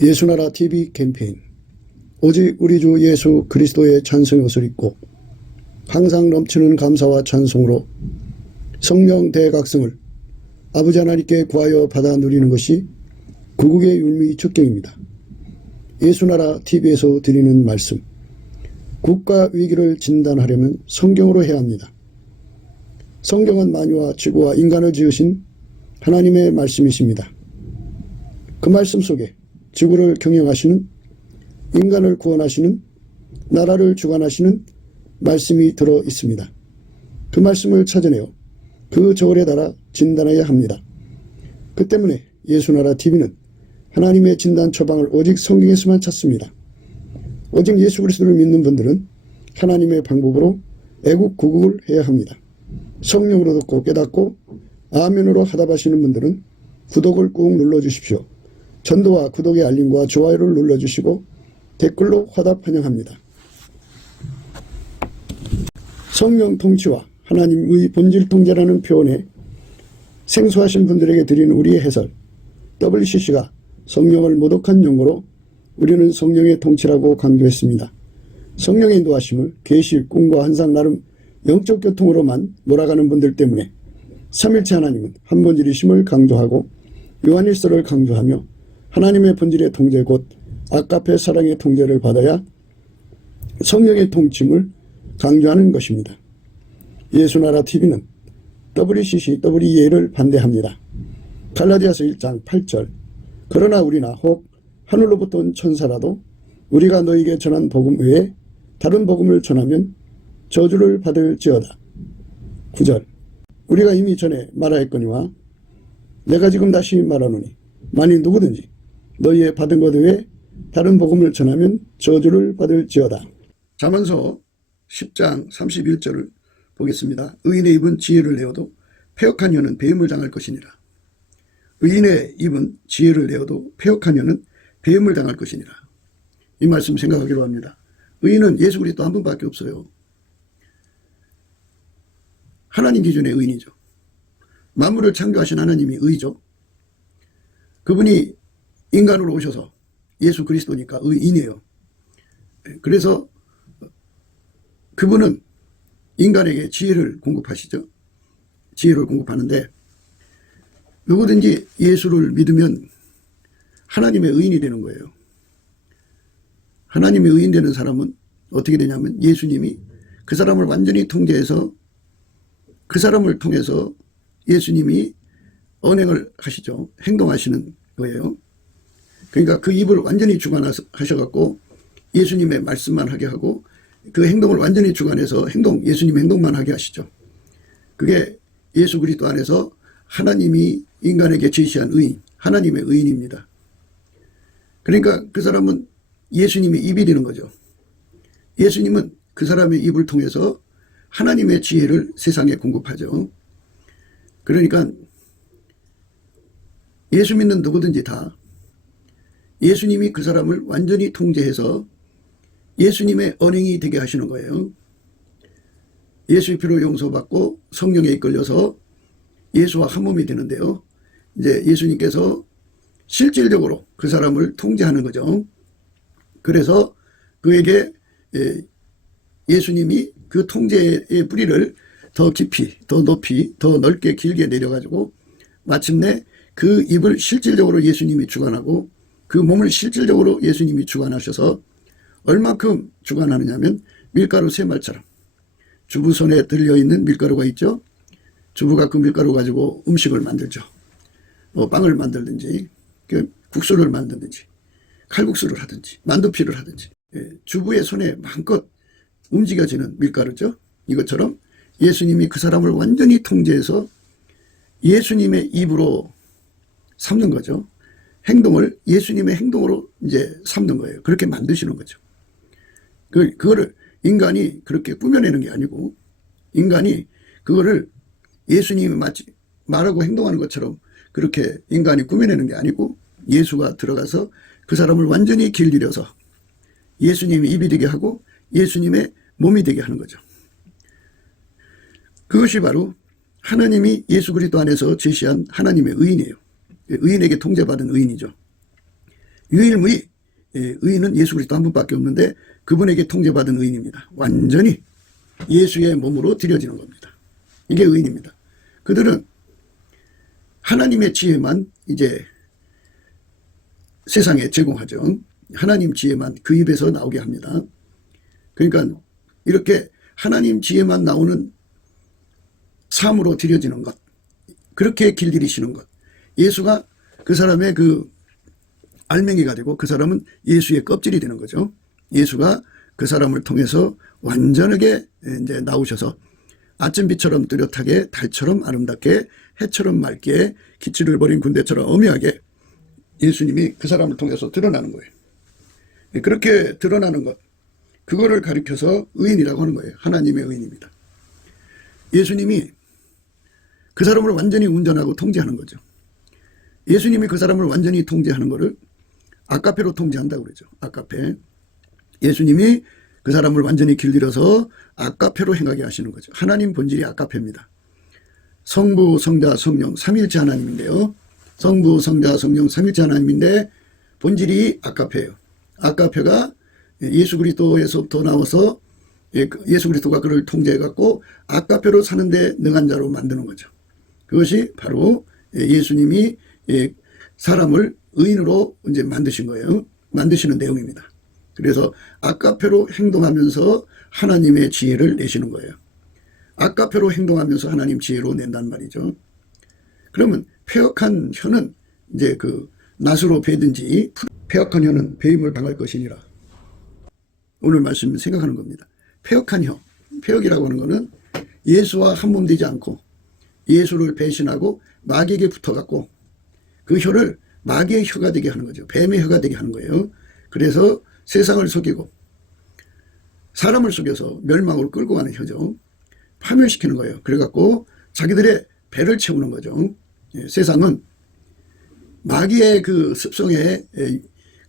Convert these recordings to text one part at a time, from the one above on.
예수나라 TV 캠페인 오직 우리 주 예수 그리스도의 찬송의 옷을 입고 항상 넘치는 감사와 찬송으로 성령 대각성을 아버지 하나님께 구하여 받아 누리는 것이 구국의 율미 축경입니다. 예수나라 TV에서 드리는 말씀, 국가 위기를 진단하려면 성경으로 해야 합니다. 성경은 만유와 지구와 인간을 지으신 하나님의 말씀이십니다. 그 말씀 속에 지구를 경영하시는, 인간을 구원하시는, 나라를 주관하시는 말씀이 들어 있습니다. 그 말씀을 찾아내어 그 저울에 달아 진단해야 합니다. 그 때문에 예수나라 TV는 하나님의 진단 처방을 오직 성경에서만 찾습니다. 오직 예수 그리스도를 믿는 분들은 하나님의 방법으로 애국 구국을 해야 합니다. 성령으로 듣고 깨닫고 아멘으로 하답하시는 분들은 구독을 꾹 눌러주십시오. 전도와 구독의 알림과 좋아요를 눌러주시고 댓글로 화답 환영합니다. 성령 통치와 하나님의 본질 통제라는 표현에 생소하신 분들에게 드리는 우리의 해설, WCC가 성령을 모독한 용어로 우리는 성령의 통치라고 강조했습니다. 성령의 인도하심을 계시, 꿈과 환상 나름 영적 교통으로만 몰아가는 분들 때문에 삼일체 하나님은 한 본질이심을 강조하고 요한일서를 강조하며 하나님의 본질의 통제 곧 아가페 사랑의 통제를 받아야 성령의 통침을 강조하는 것입니다. 예수나라 TV는 WCC, WEA를 반대합니다. 갈라디아서 1장 8절 그러나 우리나 혹 하늘로부터 온 천사라도 우리가 너에게 전한 복음 외에 다른 복음을 전하면 저주를 받을지어다. 9절 우리가 이미 전에 말하였거니와 내가 지금 다시 말하노니 만일 누구든지 너희의 받은 것 외에 다른 복음을 전하면 저주를 받을지어다. 잠언서 10장 31절을 보겠습니다. 의인의 입은 지혜를 내어도 패역한 여는 배임을 당할 것이니라. 의인의 입은 지혜를 내어도 패역한 여는 배임을 당할 것이니라. 이 말씀 생각하기로 합니다. 의인은 예수 그리스도 한 분밖에 없어요. 하나님 기준의 의인이죠. 만물을 창조하신 하나님이 의죠. 그분이 인간으로 오셔서 예수 그리스도니까 의인이에요. 그래서 그분은 인간에게 지혜를 공급하시죠. 지혜를 공급하는데 누구든지 예수를 믿으면 하나님의 의인이 되는 거예요. 하나님의 의인 되는 사람은 어떻게 되냐면 예수님이 그 사람을 완전히 통제해서 그 사람을 통해서 예수님이 언행을 하시죠. 행동하시는 거예요. 그러니까 그 입을 완전히 주관하셔갖고 예수님의 말씀만 하게 하고 그 행동을 완전히 주관해서 예수님의 행동만 하게 하시죠. 그게 예수 그리스도 안에서 하나님이 인간에게 제시한 의인, 하나님의 의인입니다. 그러니까 그 사람은 예수님의 입이 되는 거죠. 예수님은 그 사람의 입을 통해서 하나님의 지혜를 세상에 공급하죠. 그러니까 예수 믿는 누구든지 다 예수님이 그 사람을 완전히 통제해서 예수님의 언행이 되게 하시는 거예요. 예수의 피로 용서받고 성령에 이끌려서 예수와 한 몸이 되는데요. 이제 예수님께서 실질적으로 그 사람을 통제하는 거죠. 그래서 그에게 예수님이 그 통제의 뿌리를 더 깊이, 더 높이, 더 넓게 길게 내려가지고 마침내 그 입을 실질적으로 예수님이 주관하고 그 몸을 실질적으로 예수님이 주관하셔서 얼만큼 주관하느냐면 밀가루 세 말처럼 주부 손에 들려있는 밀가루가 있죠. 주부가 그 밀가루 가지고 음식을 만들죠. 빵을 만들든지 국수를 만들든지 칼국수를 하든지 만두피를 하든지 주부의 손에 마음껏 움직여지는 밀가루죠. 이것처럼 예수님이 그 사람을 완전히 통제해서 예수님의 입으로 삼는 거죠. 행동을 예수님의 행동으로 이제 삼는 거예요. 그렇게 만드시는 거죠. 그거를 인간이 그렇게 꾸며내는 게 아니고 인간이 그거를 예수님이 마치 말하고 행동하는 것처럼 그렇게 인간이 꾸며내는 게 아니고 예수가 들어가서 그 사람을 완전히 길들여서 예수님의 입이 되게 하고 예수님의 몸이 되게 하는 거죠. 그것이 바로 하나님이 예수 그리스도 안에서 제시한 하나님의 의인이에요. 의인에게 통제받은 의인이죠. 유일무이 의인은 예수 그리스도 한 분밖에 없는데 그분에게 통제받은 의인입니다. 완전히 예수의 몸으로 드려지는 겁니다. 이게 의인입니다. 그들은 하나님의 지혜만 이제 세상에 제공하죠. 하나님 지혜만 그 입에서 나오게 합니다. 그러니까 이렇게 하나님 지혜만 나오는 삶으로 드려지는 것, 그렇게 길들이시는 것, 예수가 그 사람의 그 알맹이가 되고 그 사람은 예수의 껍질이 되는 거죠. 예수가 그 사람을 통해서 완전하게 이제 나오셔서 아침비처럼 뚜렷하게, 달처럼 아름답게, 해처럼 맑게, 기치를 버린 군대처럼 엄하게 예수님이 그 사람을 통해서 드러나는 거예요. 그렇게 드러나는 것, 그거를 가리켜서 의인이라고 하는 거예요. 하나님의 의인입니다. 예수님이 그 사람을 완전히 운전하고 통제하는 거죠. 예수님이 그 사람을 완전히 통제하는 거를 아까페로 통제한다고 그러죠. 아까페. 예수님이 그 사람을 완전히 길들여서 아까페로 행하게 하시는 거죠. 하나님 본질이 아까페입니다. 성부, 성자, 성령 삼일체 하나님인데요. 성부, 성자, 성령 삼일체 하나님인데 본질이 아까페예요. 아까페가 예수 그리스도에서부터 나와서 예수 그리스도가 그를 통제해갖고 아까페로 사는데 능한 자로 만드는 거죠. 그것이 바로 예수님이 사람을 의인으로 이제 만드신 거예요. 만드시는 내용입니다. 그래서 아까페로 행동하면서 하나님의 지혜를 내시는 거예요. 아까페로 행동하면서 하나님 지혜로 낸단 말이죠. 그러면 폐역한 혀는 이제 그 낫으로 베든지, 폐역한 혀는 배임을 당할 것이니라. 오늘 말씀 생각하는 겁니다. 폐역한 혀, 폐역이라고 하는 것은 예수와 한 몸 되지 않고 예수를 배신하고 마귀에게 붙어갖고 그 혀를 마귀의 혀가 되게 하는 거죠. 뱀의 혀가 되게 하는 거예요. 그래서 세상을 속이고 사람을 속여서 멸망으로 끌고 가는 혀죠. 파멸시키는 거예요. 그래갖고 자기들의 배를 채우는 거죠. 세상은 마귀의 그 습성에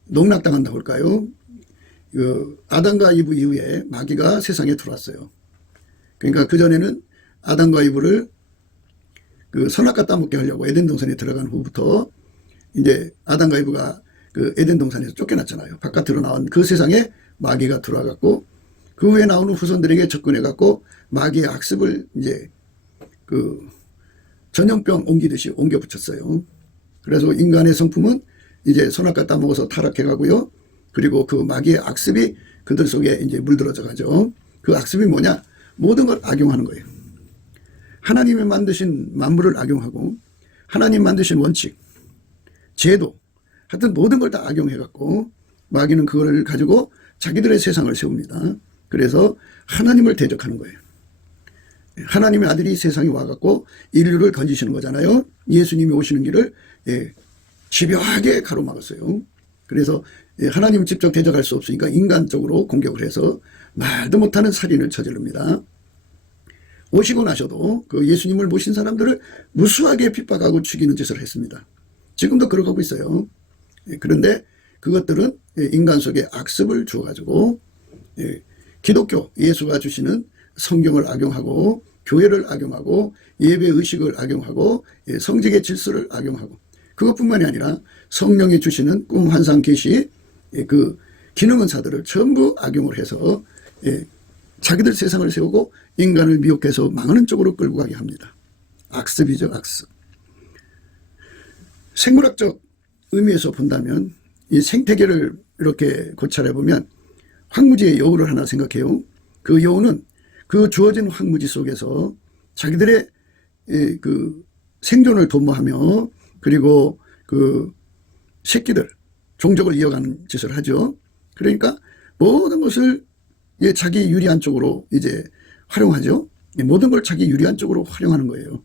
농락당한다고 할까요? 아담과 이브 이후에 마귀가 세상에 들어왔어요. 그러니까 그전에는 아담과 이브를 그 선악과 따먹게 하려고 에덴 동산에 들어간 후부터 이제 아담과 이브가 그 에덴 동산에서 쫓겨났잖아요. 바깥으로 나온 그 세상에 마귀가 들어와갖고 그 후에 나오는 후손들에게 접근해갖고 마귀의 악습을 이제 그 전염병 옮기듯이 옮겨 붙였어요. 그래서 인간의 성품은 이제 선악과 따먹어서 타락해가고요. 그리고 그 마귀의 악습이 그들 속에 이제 물들어져 가죠. 그 악습이 뭐냐? 모든 걸 악용하는 거예요. 하나님이 만드신 만물을 악용하고 하나님 만드신 원칙, 제도, 하여튼 모든 걸 다 악용해갖고 마귀는 그거를 가지고 자기들의 세상을 세웁니다. 그래서 하나님을 대적하는 거예요. 하나님의 아들이 세상에 와갖고 인류를 건지시는 거잖아요. 예수님이 오시는 길을 집요하게 가로막았어요. 그래서 하나님을 직접 대적할 수 없으니까 인간적으로 공격을 해서 말도 못하는 살인을 저지릅니다. 오시고 나셔도 그 예수님을 모신 사람들을 무수하게 핍박하고 죽이는 짓을 했습니다. 지금도 그러고 있어요. 그런데 그것들은 인간 속에 악습을 주어가지고 기독교 예수가 주시는 성경을 악용하고 교회를 악용하고 예배 의식을 악용하고 성직의 질서를 악용하고 그것뿐만이 아니라 성령이 주시는 꿈 환상 계시 그 기능은사들을 전부 악용을 해서 자기들 세상을 세우고 인간을 미혹해서 망하는 쪽으로 끌고 가게 합니다. 악습이죠, 악습. 생물학적 의미에서 본다면 이 생태계를 이렇게 고찰해 보면 황무지의 여우를 하나 생각해요. 그 여우는 그 주어진 황무지 속에서 자기들의 그 생존을 도모하며 그리고 그 새끼들 종족을 이어가는 짓을 하죠. 그러니까 모든 것을 자기 유리한 쪽으로 이제 활용하죠. 모든 걸 자기 유리한 쪽으로 활용하는 거예요.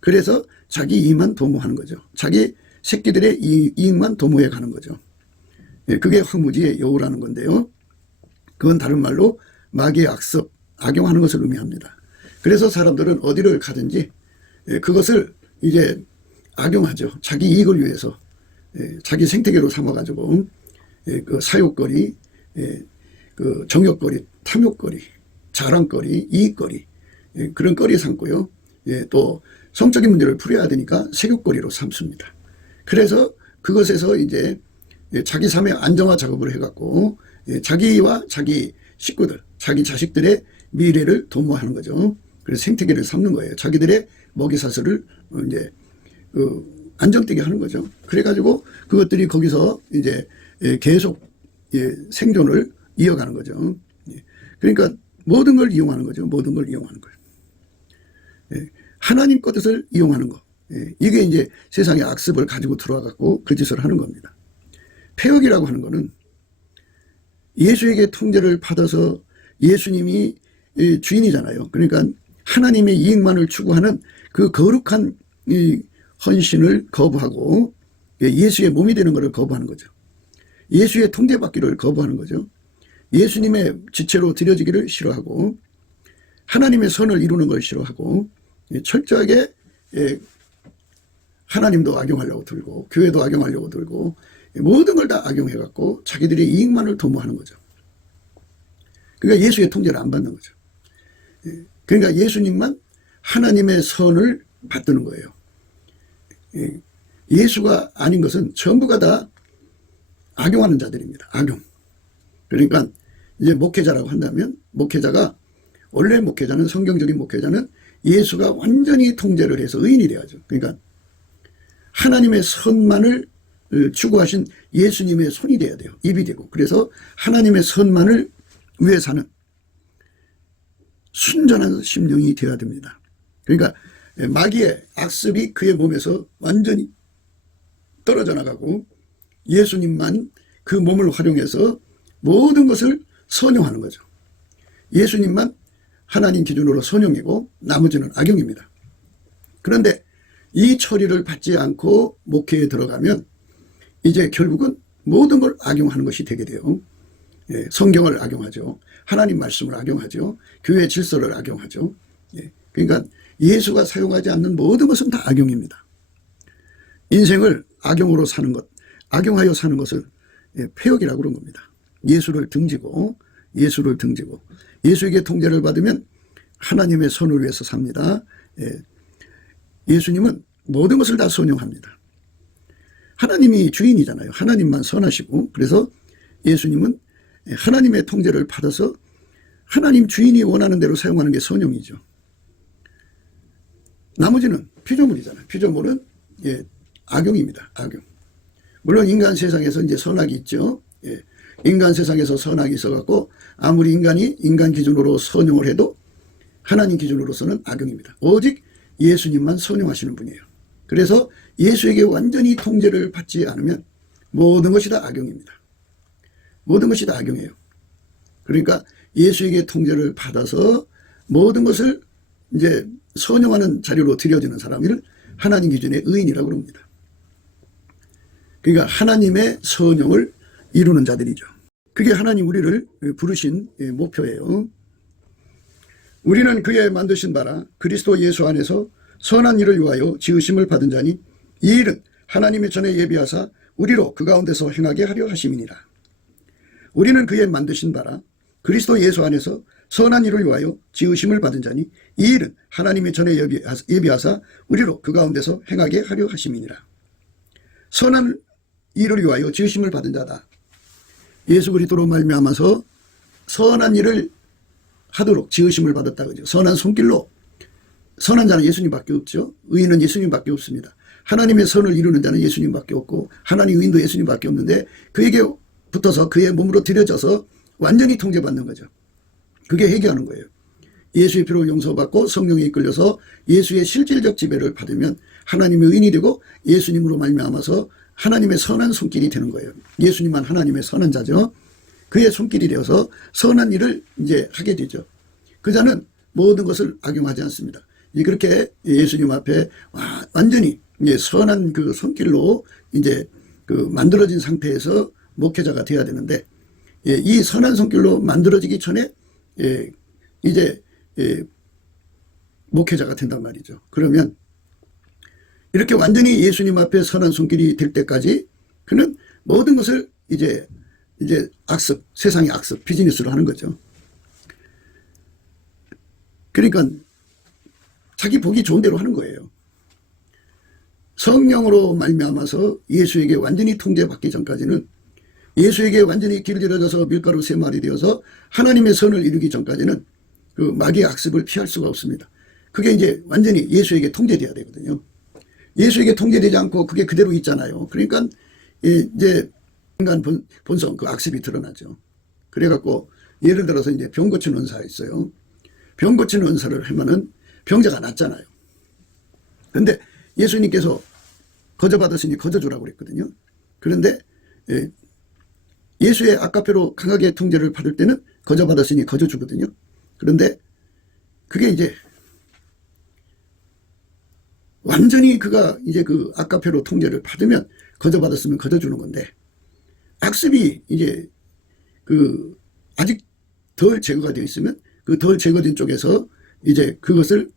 그래서 자기 이익만 도모하는 거죠. 자기 새끼들의 이익만 도모해 가는 거죠. 그게 황무지의 여우라는 건데요. 그건 다른 말로 마귀의 악습, 악용하는 것을 의미합니다. 그래서 사람들은 어디를 가든지 그것을 이제 악용하죠. 자기 이익을 위해서 자기 생태계로 삼아가지고 그 사욕거리, 그 정욕거리, 탐욕거리, 자랑거리, 이익거리 그런 거리 삼고요. 또 성적인 문제를 풀어야 되니까 세욕거리로 삼습니다. 그래서 그것에서 이제 자기 삶의 안정화 작업을 해갖고 자기와 자기 식구들, 자기 자식들의 미래를 도모하는 거죠. 그래서 생태계를 삼는 거예요. 자기들의 먹이사슬을 이제 안정되게 하는 거죠. 그래가지고 그것들이 거기서 이제 계속 생존을 이어가는 거죠. 그러니까 모든 걸 이용하는 거죠. 모든 걸 이용하는 거예요. 하나님 것을 이용하는 거. 이게 이제 세상의 악습을 가지고 들어와갖고 그 짓을 하는 겁니다. 폐역이라고 하는 거는 예수에게 통제를 받아서 예수님이 주인이잖아요. 그러니까 하나님의 이익만을 추구하는 그 거룩한 이 헌신을 거부하고 예수의 몸이 되는 것을 거부하는 거죠. 예수의 통제받기를 거부하는 거죠. 예수님의 지체로 드려지기를 싫어하고 하나님의 선을 이루는 걸 싫어하고 철저하게 하나님도 악용하려고 들고 교회도 악용하려고 들고 모든 걸 다 악용해갖고 자기들의 이익만을 도모하는 거죠. 그러니까 예수의 통제를 안 받는 거죠. 그러니까 예수님만 하나님의 선을 받드는 거예요. 예수가 아닌 것은 전부가 다 악용하는 자들입니다. 악용. 그러니까 이제 목회자라고 한다면 목회자가 원래 목회자는 성경적인 목회자는 예수가 완전히 통제를 해서 의인이 돼야죠. 그러니까 하나님의 선만을 추구하신 예수님의 손이 돼야 돼요. 입이 되고. 그래서 하나님의 선만을 위해 사는 순전한 심령이 되어야 됩니다. 그러니까 마귀의 악습이 그의 몸에서 완전히 떨어져 나가고 예수님만 그 몸을 활용해서 모든 것을 선용하는 거죠. 예수님만 하나님 기준으로 선용이고 나머지는 악용입니다. 그런데 이 처리를 받지 않고 목회에 들어가면 이제 결국은 모든 걸 악용하는 것이 되게 돼요. 성경을 악용하죠. 하나님 말씀을 악용하죠. 교회 질서를 악용하죠. 그러니까 예수가 사용하지 않는 모든 것은 다 악용입니다. 인생을 악용으로 사는 것, 악용하여 사는 것을 폐역이라고 그런 겁니다. 예수를 등지고 예수에게 통제를 받으면 하나님의 선을 위해서 삽니다. 예수님은 모든 것을 다 선용합니다. 하나님이 주인이잖아요. 하나님만 선하시고 그래서 예수님은 하나님의 통제를 받아서 하나님 주인이 원하는 대로 사용하는 게 선용이죠. 나머지는 피조물이잖아요. 피조물은 악용입니다. 악용. 물론 인간 세상에서 이제 선악이 있죠. 인간 세상에서 선악이 있어갖고 아무리 인간이 인간 기준으로 선용을 해도 하나님 기준으로서는 악용입니다. 오직 예수님만 선용하시는 분이에요. 그래서 예수에게 완전히 통제를 받지 않으면 모든 것이 다 악용입니다. 모든 것이 다 악용이에요. 그러니까 예수에게 통제를 받아서 모든 것을 이제 선용하는 자료로 드려지는 사람을 하나님 기준의 의인이라고 합니다. 그러니까 하나님의 선용을 이루는 자들이죠. 그게 하나님 우리를 부르신 목표예요. 우리는 그의 만드신 바라 그리스도 예수 안에서 선한 일을 위하여 지으심을 받은 자니 이 일은 하나님의 전에 예비하사 우리로 그 가운데서 행하게 하려 하심이니라. 우리는 그의 만드신 바라 그리스도 예수 안에서 선한 일을 위하여 지으심을 받은 자니 이 일은 하나님의 전에 예비하사 우리로 그 가운데서 행하게 하려 하심이니라. 선한 일을 위하여 지으심을 받은 자다. 예수 그리스도로 말미암아서 선한 일을 하도록 지으심을 받았다. 그죠? 선한 손길로. 선한 자는 예수님밖에 없죠. 의인은 예수님밖에 없습니다. 하나님의 선을 이루는 자는 예수님밖에 없고 하나님 의인도 예수님밖에 없는데 그에게 붙어서 그의 몸으로 들여져서 완전히 통제받는 거죠. 그게 회개하는 거예요. 예수의 피로 용서받고 성령에 이끌려서 예수의 실질적 지배를 받으면 하나님의 의인이 되고 예수님으로 말미암아서 하나님의 선한 손길이 되는 거예요. 예수님만 하나님의 선한 자죠. 그의 손길이 되어서 선한 일을 이제 하게 되죠. 그 자는 모든 것을 악용하지 않습니다. 그렇게 예수님 앞에 완전히 선한 그 손길로 이제 그 만들어진 상태에서 목회자가 돼야 되는데 이 선한 손길로 만들어지기 전에 이제 목회자가 된단 말이죠. 그러면 이렇게 완전히 예수님 앞에 선한 손길이 될 때까지 그는 모든 것을 이제 악습, 세상의 악습, 비즈니스로 하는 거죠. 그러니까 자기 보기 좋은 대로 하는 거예요. 성령으로 말미암아서 예수에게 완전히 통제받기 전까지는 예수에게 완전히 길들여져서 밀가루 세 마리 되어서 하나님의 선을 이루기 전까지는 그 마귀의 악습을 피할 수가 없습니다. 그게 이제 완전히 예수에게 통제돼야 되거든요. 예수에게 통제되지 않고 그게 그대로 있잖아요. 그러니까 이제 인간 본성, 그 악습이 드러나죠. 그래갖고 예를 들어서 이제 병 고치는 은사가 있어요. 병 고치는 은사를 하면은 병자가 낫잖아요. 그런데 예수님께서 거저받으시니 거저주라고 그랬거든요. 그런데 예수의 아까페로 강하게 통제를 받을 때는 거저받으시니 거저주거든요. 그런데 그게 이제 완전히 그가 이제 그 아까페로 통제를 받으면 거저받았으면 거저주는 건데, 악습이 이제 그 아직 덜 제거가 되어 있으면 그 덜 제거된 쪽에서 이제 그것을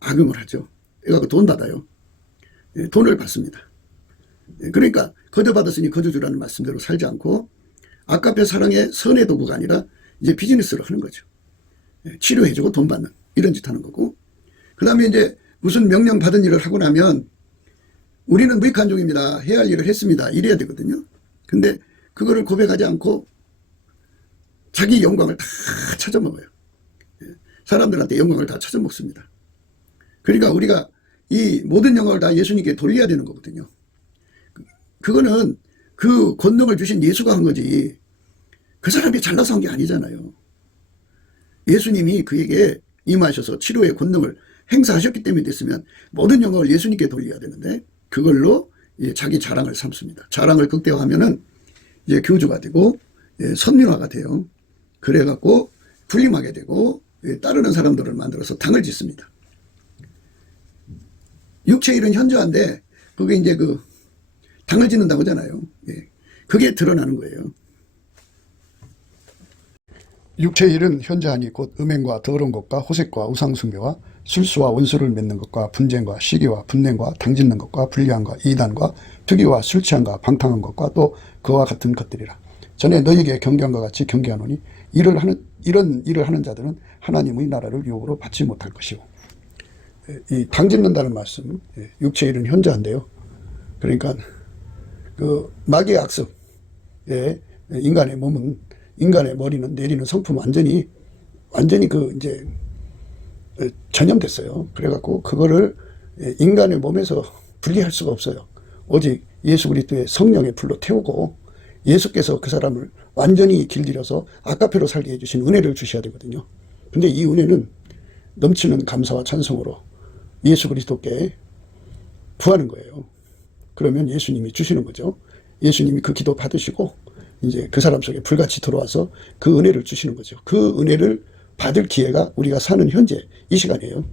악용을 하죠. 그래갖고 돈 받아요. 돈을 받습니다. 그러니까 거저받았으니 거저주라는 말씀대로 살지 않고 아까페 사랑의 선의 도구가 아니라 이제 비즈니스를 하는 거죠. 치료해주고 돈 받는 이런 짓 하는 거고, 그 다음에 이제 무슨 명령 받은 일을 하고 나면 우리는 무익한 종입니다. 해야 할 일을 했습니다. 이래야 되거든요. 근데 그거를 고백하지 않고 자기 영광을 다 찾아먹어요. 사람들한테 영광을 다 찾아먹습니다. 그러니까 우리가 이 모든 영광을 다 예수님께 돌려야 되는 거거든요. 그거는 그 권능을 주신 예수가 한 거지 그 사람이 잘나서 한 게 아니잖아요. 예수님이 그에게 임하셔서 치료의 권능을 행사하셨기 때문에 됐으면 모든 영광을 예수님께 돌려야 되는데 그걸로 이제 자기 자랑을 삼습니다. 자랑을 극대화하면은 이제 교주가 되고 선민화가 돼요. 그래갖고 군림하게 되고 따르는 사람들을 만들어서 당을 짓습니다. 육체일은 현저한데 그게 이제 그 당을 짓는다고 하잖아요. 그게 드러나는 거예요. 육체일은 현저하니 곧 음행과 더러운 것과 호색과 우상숭배와 술수와 원수를 맺는 것과 분쟁과 시기와 분냉과 당짓는 것과 불리함과 이단과 투기와 술 취함과 방탕한 것과 또 그와 같은 것들이라. 전에 너희에게 경계함과 같이 경계하노니 이런 일을 하는 자들은 하나님의 나라를 유혹으로 받지 못할 것이고. 이 당짓는다는 말씀, 육체일은 현저한데요. 그러니까 그 마귀의 악습, 인간의 몸은, 인간의 머리는, 내리는 성품 완전히 그 이제 전염됐어요. 그래갖고 그거를 인간의 몸에서 분리할 수가 없어요. 오직 예수 그리스도의 성령의 불로 태우고 예수께서 그 사람을 완전히 길들여서 아까페로 살게 해주신 은혜를 주셔야 되거든요. 근데 이 은혜는 넘치는 감사와 찬송으로 예수 그리스도께 구하는 거예요. 그러면 예수님이 주시는 거죠. 예수님이 그 기도 받으시고 이제 그 사람 속에 불같이 들어와서 그 은혜를 주시는 거죠. 그 은혜를 받을 기회가 우리가 사는 현재 이 시간이에요.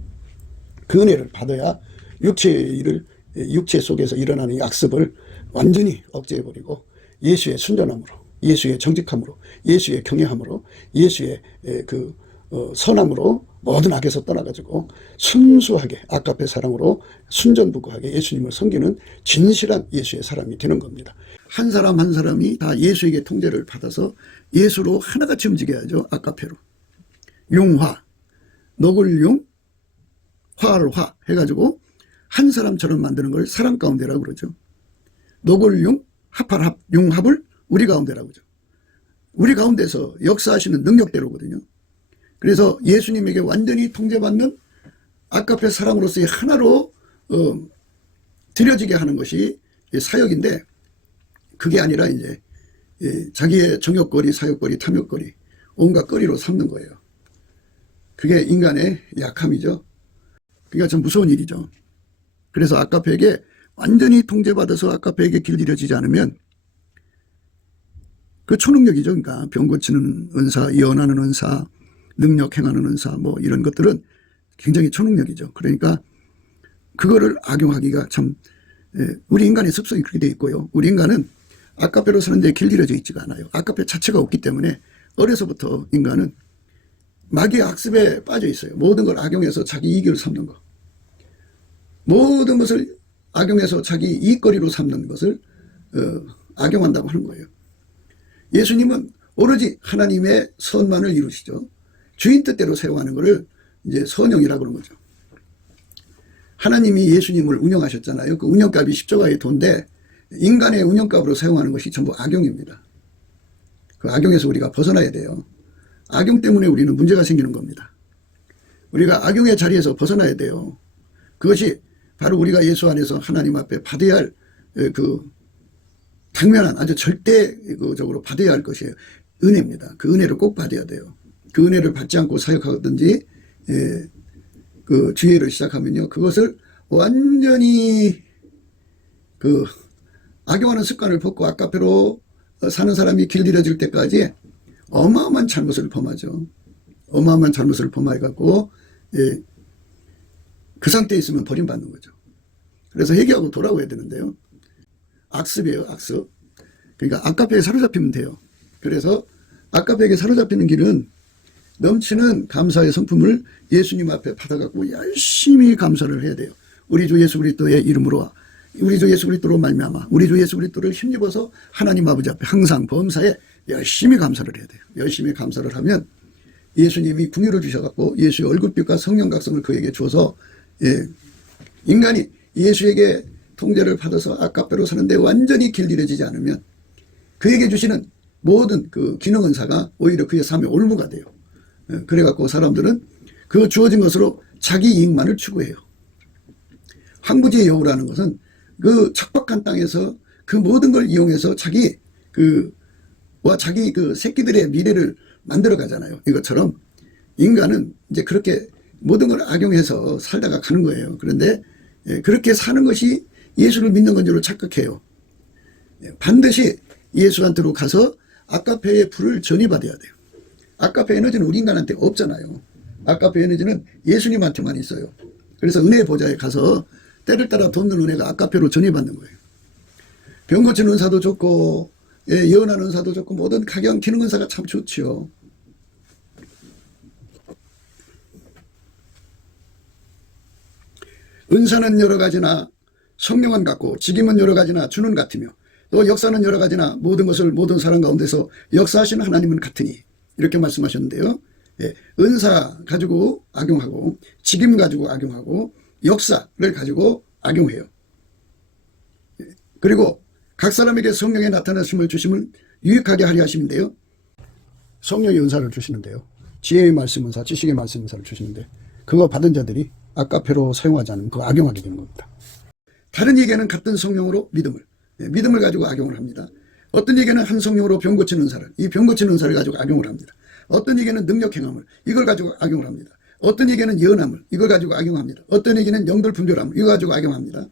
그 은혜를 받아야 육체 속에서 일어나는 악습을 완전히 억제해버리고 예수의 순전함으로, 예수의 정직함으로, 예수의 경외함으로, 예수의 선함으로 모든 악에서 떠나가지고 순수하게 아까페 사랑으로 순전부구하게 예수님을 섬기는 진실한 예수의 사람이 되는 겁니다. 한 사람 한 사람이 다 예수에게 통제를 받아서 예수로 하나같이 움직여야죠. 아까페로. 융화, 녹을융, 화를화 해가지고 한 사람처럼 만드는 걸 사람 가운데라고 그러죠. 녹을융, 합할합, 융합을 우리 가운데라고 그러죠. 우리 가운데서 역사하시는 능력대로거든요. 그래서 예수님에게 완전히 통제받는 아까페 사랑으로서의 하나로 드려지게 하는 것이 사역인데, 그게 아니라 이제 자기의 정욕거리, 사욕거리, 탐욕거리, 온갖 거리로 삼는 거예요. 그게 인간의 약함이죠. 그러니까 좀 무서운 일이죠. 그래서 아까페에게 완전히 통제받아서 아까페에게 길들여지지 않으면 그 초능력이죠. 그러니까 병 고치는 은사, 예언하는 은사, 능력 행하는 은사, 뭐 이런 것들은 굉장히 초능력이죠. 그러니까 그거를 악용하기가 참, 우리 인간의 습성이 그렇게 돼 있고요. 우리 인간은 아까페로 사는데 길들여져 있지가 않아요. 아까페 자체가 없기 때문에 어려서부터 인간은 마귀의 악습에 빠져 있어요. 모든 걸 악용해서 자기 이익을 삼는 거. 모든 것을 악용해서 자기 이익거리로 삼는 것을 악용한다고 하는 거예요. 예수님은 오로지 하나님의 선만을 이루시죠. 주인 뜻대로 사용하는 것을 이제 선용이라고 그러는 거죠. 하나님이 예수님을 운영하셨잖아요. 그 운영값이 십조가의 돈인데 인간의 운영값으로 사용하는 것이 전부 악용입니다. 그 악용에서 우리가 벗어나야 돼요. 악용 때문에 우리는 문제가 생기는 겁니다. 우리가 악용의 자리에서 벗어나야 돼요. 그것이 바로 우리가 예수 안에서 하나님 앞에 받아야 할 그 당면한 아주 절대적으로 받아야 할 것이에요. 은혜입니다. 그 은혜를 꼭 받아야 돼요. 그 은혜를 받지 않고 사역하든지 그 주의를 시작하면요, 그것을 완전히 그 악용하는 습관을 벗고 아까페로 사는 사람이 길들여질 때까지 어마어마한 잘못을 범하죠. 어마어마한 잘못을 범해갖고 그 상태에 있으면 버림받는 거죠. 그래서 회개하고 돌아와야 되는데요. 악습이에요, 악습. 그러니까 아까페에 사로잡히면 돼요. 그래서 아까페에게 사로잡히는 길은 넘치는 감사의 성품을 예수님 앞에 받아갖고 열심히 감사를 해야 돼요. 우리 주 예수 그리스도의 이름으로, 우리 주 예수 그리스도로 말미암아 우리 주 예수 그리스도를 힘입어서 하나님 아버지 앞에 항상 범사에 열심히 감사를 해야 돼요. 열심히 감사를 하면 예수님이 궁유를 주셔갖고 예수의 얼굴빛과 성령 각성을 그에게 줘서 인간이 예수에게 통제를 받아서 아까페로 사는데 완전히 길들여지지 않으면 그에게 주시는 모든 그 기능 은사가 오히려 그의 삶의 올무가 돼요. 그래갖고 사람들은 그 주어진 것으로 자기 이익만을 추구해요. 황부지의 여우라는 것은 그 척박한 땅에서 그 모든 걸 이용해서 자기 그 새끼들의 미래를 만들어 가잖아요. 이것처럼 인간은 이제 그렇게 모든 걸 악용해서 살다가 가는 거예요. 그런데 그렇게 사는 것이 예수를 믿는 건 줄로 착각해요. 반드시 예수한테로 가서 아까페의 불을 전이받아야 돼요. 아까페 에너지는 우리 인간한테 없잖아요. 아까페 에너지는 예수님한테만 있어요. 그래서 은혜의 보좌에 가서 때를 따라 돕는 은혜가 아까페로 전이받는 거예요. 병 고치는 은사도 좋고 예언하는 은사도 좋고 모든 각양 기능 은사가 참 좋지요. 은사는 여러 가지나 성령은 같고 직임은 여러 가지나 주는 같으며 또 역사는 여러 가지나 모든 것을 모든 사람 가운데서 역사하시는 하나님은 같으니 이렇게 말씀하셨는데요. 은사 가지고 악용하고 직임 가지고 악용하고 역사를 가지고 악용해요. 그리고 각 사람에게 성령의 나타나심을 주심을 유익하게 하려 하시는데요. 성령의 은사를 주시는데요. 지혜의 말씀 은사, 지식의 말씀 은사를 주시는데 그거 받은 자들이 아까페로 사용하지 않으면 그거 악용하게 되는 겁니다. 다른 얘기는 같은 성령으로 믿음을 가지고 악용을 합니다. 어떤 얘기는 한 성령으로 병 고치는 은사를, 이 병 고치는 은사를 가지고 악용을 합니다. 어떤 얘기는 능력 행함을, 이걸 가지고 악용을 합니다. 어떤 얘기는 예언함을, 이걸 가지고 악용합니다. 어떤 얘기는 영들 분별함을, 이거 가지고 악용합니다.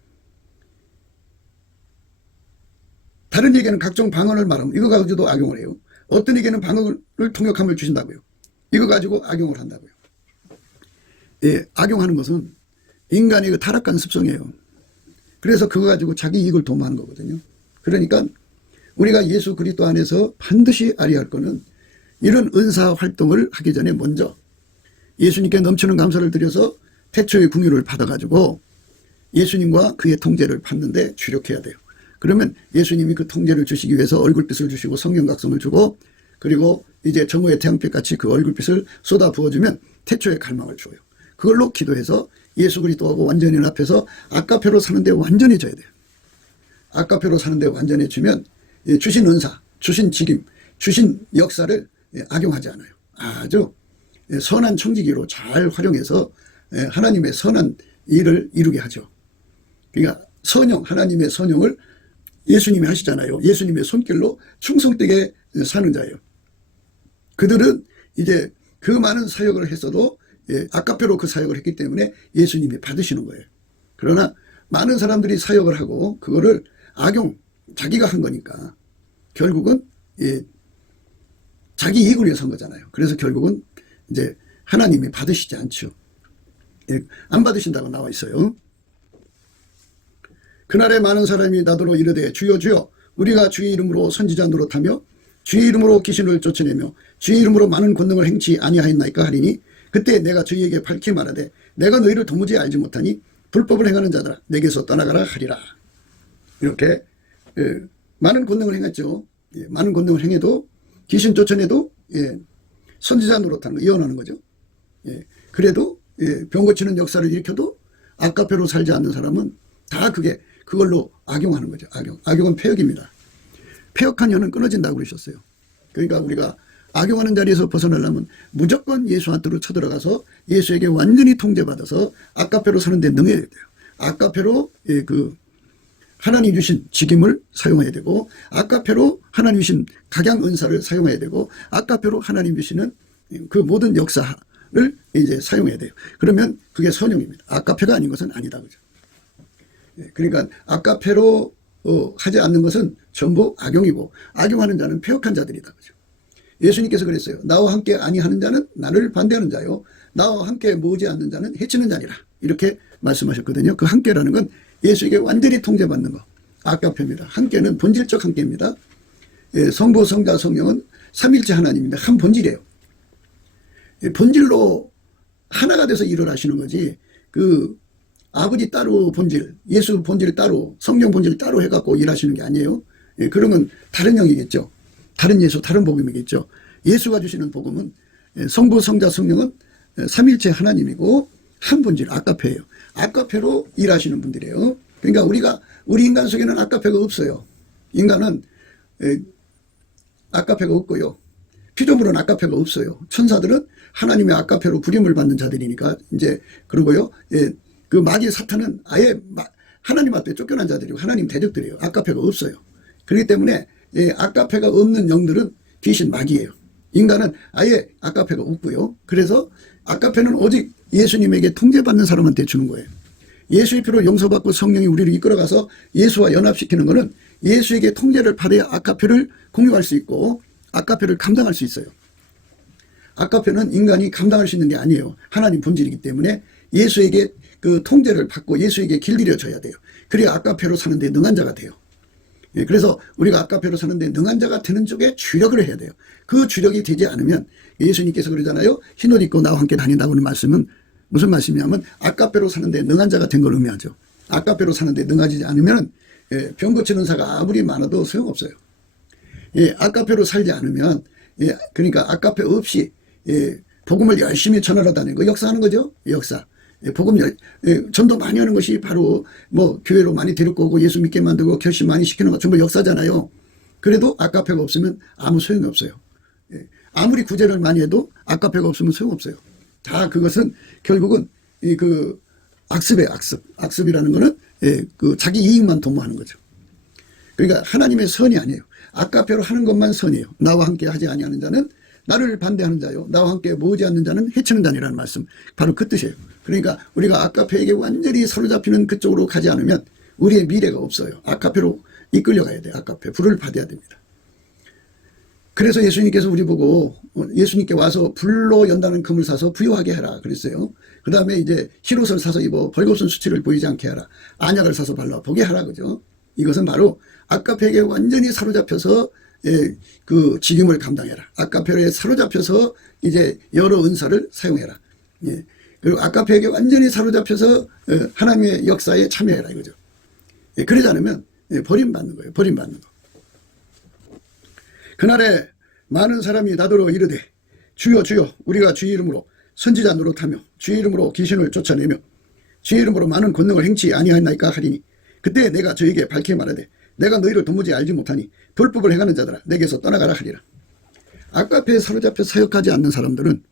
다른 얘기는 각종 방언을 말하면 이거 가지고도 악용을 해요. 어떤 얘기는 방언을 통역함을 주신다고요. 이거 가지고 악용을 한다고요. 악용하는 것은 인간의 그 타락한 습성이에요. 그래서 그거 가지고 자기 이익을 도모하는 거거든요. 그러니까 우리가 예수 그리스도 안에서 반드시 알아야 할 거는 이런 은사 활동을 하기 전에 먼저 예수님께 넘치는 감사를 드려서 태초의 궁유를 받아가지고 예수님과 그의 통제를 받는데 주력해야 돼요. 그러면 예수님이 그 통제를 주시기 위해서 얼굴빛을 주시고 성령 각성을 주고 그리고 이제 정오의 태양빛 같이 그 얼굴빛을 쏟아 부어주면 태초의 갈망을 줘요. 그걸로 기도해서 예수 그리스도하고 완전히 연합해서 아까페로 사는데 완전해져야 돼요. 아까페로 사는데 완전해지면 주신 은사, 주신 직임, 주신 역사를 악용하지 않아요. 아주 선한 청지기로 잘 활용해서 하나님의 선한 일을 이루게 하죠. 그러니까 선영, 하나님의 선영을 예수님이 하시잖아요. 예수님의 손길로 충성되게 사는 자예요. 그들은 이제 그 많은 사역을 했어도 아까페로 그 사역을 했기 때문에 예수님이 받으시는 거예요. 그러나 많은 사람들이 사역을 하고 그거를 악용, 자기가 한 거니까 결국은 자기 이익을 위해서 한 거잖아요. 그래서 결국은 이제 하나님이 받으시지 않죠. 안 받으신다고 나와 있어요. 그날에 많은 사람이 나더러 이르되 주여 주여 우리가 주의 이름으로 선지자 노릇하며 주의 이름으로 귀신을 쫓아내며 주의 이름으로 많은 권능을 행치 아니하였나이까 하리니 그때 내가 저희에게 밝히 말하되 내가 너희를 도무지 알지 못하니 불법을 행하는 자들아 내게서 떠나가라 하리라. 이렇게 많은 권능을 행했죠. 많은 권능을 행해도 귀신 쫓아내도 선지자 노릇하는 거 예언하는 거죠. 그래도 병 고치는 역사를 일으켜도 아까페로 살지 않는 사람은 다 그걸로 악용하는 거죠. 악용은 폐역입니다. 폐역한 혀는 끊어진다고 그러셨어요. 그러니까 우리가 악용하는 자리에서 벗어나려면 무조건 예수 안으로 쳐들어가서 예수에게 완전히 통제받아서 아까페로 사는 데 능해야 돼요. 아까페로 하나님 주신 직임을 사용해야 되고, 아까페로 하나님 주신 각양 은사를 사용해야 되고, 아까페로 하나님 주시는 그 모든 역사를 이제 사용해야 돼요. 그러면 그게 선용입니다. 아까페가 아닌 것은 아니다. 그죠? 그러니까 아까페로 하지 않는 것은 전부 악용이고, 악용하는 자는 폐역한 자들이다. 그죠? 예수님께서 그랬어요. 나와 함께 아니하는 자는 나를 반대하는 자요, 나와 함께 모으지 않는 자는 해치는 자니라. 이렇게 말씀하셨거든요. 그 함께라는 건 예수에게 완전히 통제받는 거, 아까페입니다. 함께는 본질적 함께입니다. 성부, 성자, 성령은 삼일체 하나님인데 한 본질이에요. 본질로 하나가 돼서 일을 하시는 거지, 아버지 따로 본질, 예수 본질 따로, 성령 본질 따로 해갖고 일하시는 게 아니에요. 그러면 다른 영이겠죠. 다른 예수, 다른 복음이겠죠. 예수가 주시는 복음은 성부, 성자, 성령은 삼일체 하나님이고 한 본질, 아까페예요. 아까페로 일하시는 분들이에요. 그러니까 우리 인간 속에는 아까페가 없어요. 인간은 아까페가 없고요. 피조물은 아까페가 없어요. 천사들은 하나님의 아까페로 부림을 받는 자들이니까 이제 그러고요. 그 마귀 사탄은 아예 하나님 앞에 쫓겨난 자들이고 하나님 대적들이에요. 아까페가 없어요. 그렇기 때문에 아까페가 없는 영들은 귀신, 마귀예요. 인간은 아예 아까페가 없고요. 그래서 아까페는 오직 예수님에게 통제받는 사람한테 주는 거예요. 예수의 피로 용서받고 성령이 우리를 이끌어가서 예수와 연합시키는 것은 예수에게 통제를 받아야 아까페를 공유할 수 있고 아까페를 감당할 수 있어요. 아까페는 인간이 감당할 수 있는 게 아니에요. 하나님 본질이기 때문에 예수에게 그 통제를 받고 예수에게 길들여져야 돼요. 그래야 아까페로 사는 데 능한 자가 돼요. 그래서 우리가 아까페로 사는 데 능한 자가 되는 쪽에 주력을 해야 돼요. 그 주력이 되지 않으면, 예수님께서 그러잖아요. 흰옷 입고 나와 함께 다닌다고 하는 말씀은 무슨 말씀이냐면 아까페로 사는 데 능한 자가 된 걸 의미하죠. 아까페로 사는 데 능하지 않으면 병 고치는 사가 아무리 많아도 소용없어요. 아까페로 살지 않으면, 그러니까 아까페 없이 복음을 열심히 전하러 다니는 거, 역사하는 거죠. 역사. 복음 전도 많이 하는 것이 바로 뭐 교회로 많이 데리고 오고 예수 믿게 만들고 결심 많이 시키는 것 전부 역사잖아요. 그래도 아까페가 없으면 아무 소용이 없어요. 아무리 구제를 많이 해도 아까페가 없으면 소용없어요. 다 그것은 결국은 악습이에요. 악습이라는 거는 그 자기 이익만 도모하는 거죠. 그러니까 하나님의 선이 아니에요. 아까페로 하는 것만 선이에요. 나와 함께 하지 아니하는 자는 나를 반대하는 자요, 나와 함께 모으지 않는 자는 해치는 자니라는 말씀, 바로 그 뜻이에요. 그러니까 우리가 아까페에게 완전히 사로잡히는 그쪽으로 가지 않으면 우리의 미래가 없어요. 아까페로 이끌려가야 돼요. 아까페 불을 받아야 됩니다. 그래서 예수님께서 우리 보고 예수님께 와서 불로 연다는 금을 사서 부유하게 해라 그랬어요. 그 다음에 이제 흰옷을 사서 입어 벌거벗은 수치를 보이지 않게 하라, 안약을 사서 발라 보게 하라. 그죠? 이것은 바로 아까페에게 완전히 사로잡혀서 그 직임을 감당해라. 아까페에 사로잡혀서 이제 여러 은사를 사용해라. 그리고 아까페에게 완전히 사로잡혀서 하나님의 역사에 참여해라 이거죠. 그러지 않으면 버림받는 거예요. 버림받는 거. 그날에 많은 사람이 나더러 이르되 주여 주여 우리가 주의 이름으로 선지자 노릇하며 주의 이름으로 귀신을 쫓아내며 주의 이름으로 많은 권능을 행치 아니하였나이까 하리니, 그때 내가 저에게 밝게 말하되 내가 너희를 도무지 알지 못하니 불법을 행하는 자들아 내게서 떠나가라 하리라. 아까페에 사로잡혀 사역하지 않는 사람들은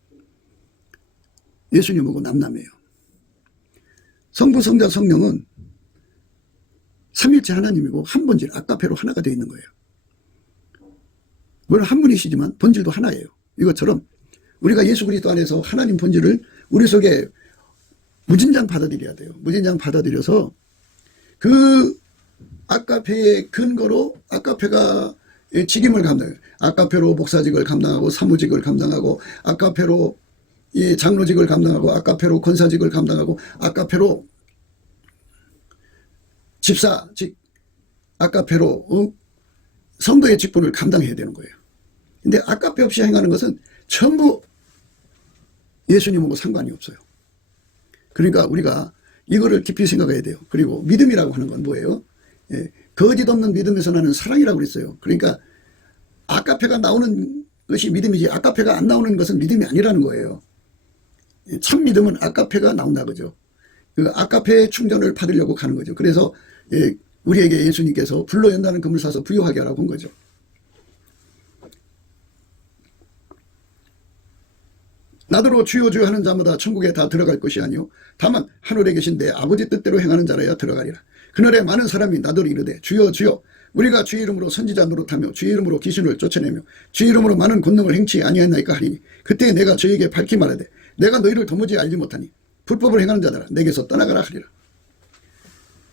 예수님하고 남남이에요. 성부, 성자, 성령은 삼일체 하나님이고 한 본질, 아까페로 하나가 되어 있는 거예요. 물론 한 분이시지만 본질도 하나예요. 이것처럼 우리가 예수 그리스도 안에서 하나님 본질을 우리 속에 무진장 받아들여야 돼요. 무진장 받아들여서 그 아까페의 근거로 아까페가 직임을 감당해요. 아까페로 목사직을 감당하고 사무직을 감당하고 아까페로 장로직을 감당하고 아까페로 권사직을 감당하고 아까페로 집사직, 아까페로 성도의 직분을 감당해야 되는 거예요. 근데 아까페 없이 행하는 것은 전부 예수님하고 상관이 없어요. 그러니까 우리가 이거를 깊이 생각해야 돼요. 그리고 믿음이라고 하는 건 뭐예요? 거짓 없는 믿음에서 나는 사랑이라고 그랬어요. 그러니까 아까페가 나오는 것이 믿음이지 아까페가 안 나오는 것은 믿음이 아니라는 거예요. 참 믿음은 아까페가 나온다 그죠. 그 아까페의 충전을 받으려고 가는 거죠. 그래서 우리에게 예수님께서 불로 연다는 금을 사서 부유하게 하라고 한 거죠. 나더러 주여 주여 하는 자마다 천국에 다 들어갈 것이 아니요 다만 하늘에 계신 내 아버지 뜻대로 행하는 자라야 들어가리라. 그날에 많은 사람이 나더러 이르되 주여 주여 우리가 주의 이름으로 선지자 노릇하며 주의 이름으로 귀신을 쫓아내며 주의 이름으로 많은 권능을 행치 아니하였나이까 하리니 그때 내가 저에게 밝히 말하되 내가 너희를 도무지 알지 못하니 불법을 행하는 자들아 내게서 떠나가라 하리라.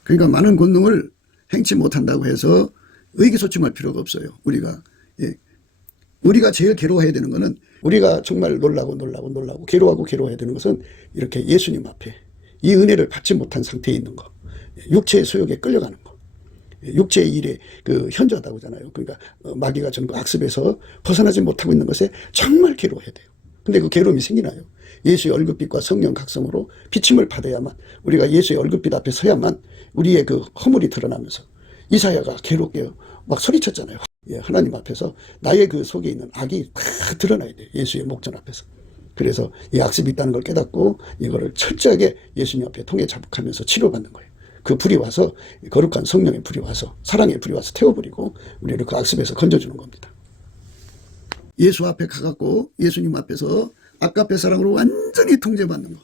그러니까 많은 권능을 행치 못한다고 해서 의기소침할 필요가 없어요. 우리가 제일 괴로워해야 되는 것은 우리가 정말 놀라고 괴로워해야 되는 것은 이렇게 예수님 앞에 이 은혜를 받지 못한 상태에 있는 거, 육체의 소욕에 끌려가는 거, 육체의 일에 현저하다고 하잖아요. 그러니까 마귀가 주는 그 악습에서 벗어나지 못하고 있는 것에 정말 괴로워해야 돼요. 근데 그 괴로움이 생기나요? 예수의 얼굴빛과 성령 각성으로 비침을 받아야만, 우리가 예수의 얼굴빛 앞에 서야만 우리의 그 허물이 드러나면서, 이사야가 괴롭게 막 소리쳤잖아요. 하나님 앞에서 나의 그 속에 있는 악이 다 드러나야 돼요. 예수의 목전 앞에서. 그래서 이 악습이 있다는 걸 깨닫고 이거를 철저하게 예수님 앞에 통해 자복하면서 치료받는 거예요. 그 불이 와서, 거룩한 성령의 불이 와서, 사랑의 불이 와서 태워버리고 우리를 그 악습에서 건져주는 겁니다. 예수 앞에 가갖고 예수님 앞에서 아까페 사랑으로 완전히 통제받는 거.